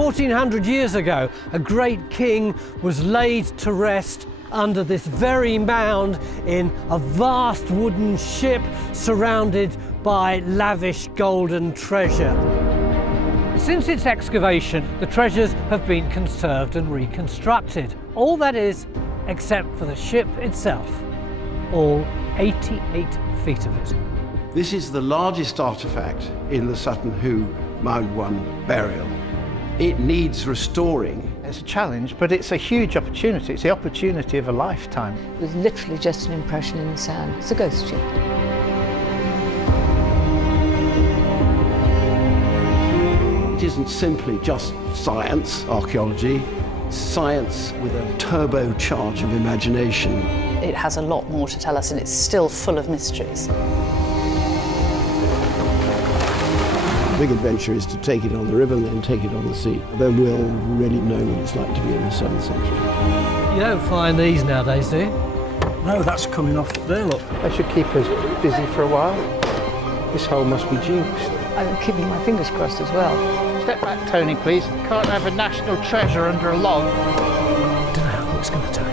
1400 years ago, a great king was laid to rest under this very mound in a vast wooden ship surrounded by lavish golden treasure. Since its excavation, the treasures have been conserved and reconstructed. All that is, except for the ship itself, all 88 feet of it. This is the largest artefact in the Sutton Hoo Mound 1 burial. It needs restoring. It's a challenge, but it's a huge opportunity. It's the opportunity of a lifetime. It was literally just an impression in the sand. It's a ghost ship. It isn't simply just science, archaeology. It's science with a turbocharge of imagination. It has a lot more to tell us, and it's still full of mysteries. The big adventure is to take it on the river and then take it on the sea. Then we'll really know what it's like to be in the 7th century. You don't find these nowadays, do you? No, that's coming off there, look. That should keep us busy for a while. This hole must be jinxed. I'm keeping my fingers crossed as well. Step back, Tony, please. Can't have a national treasure under a log. I don't know how long it's going to take.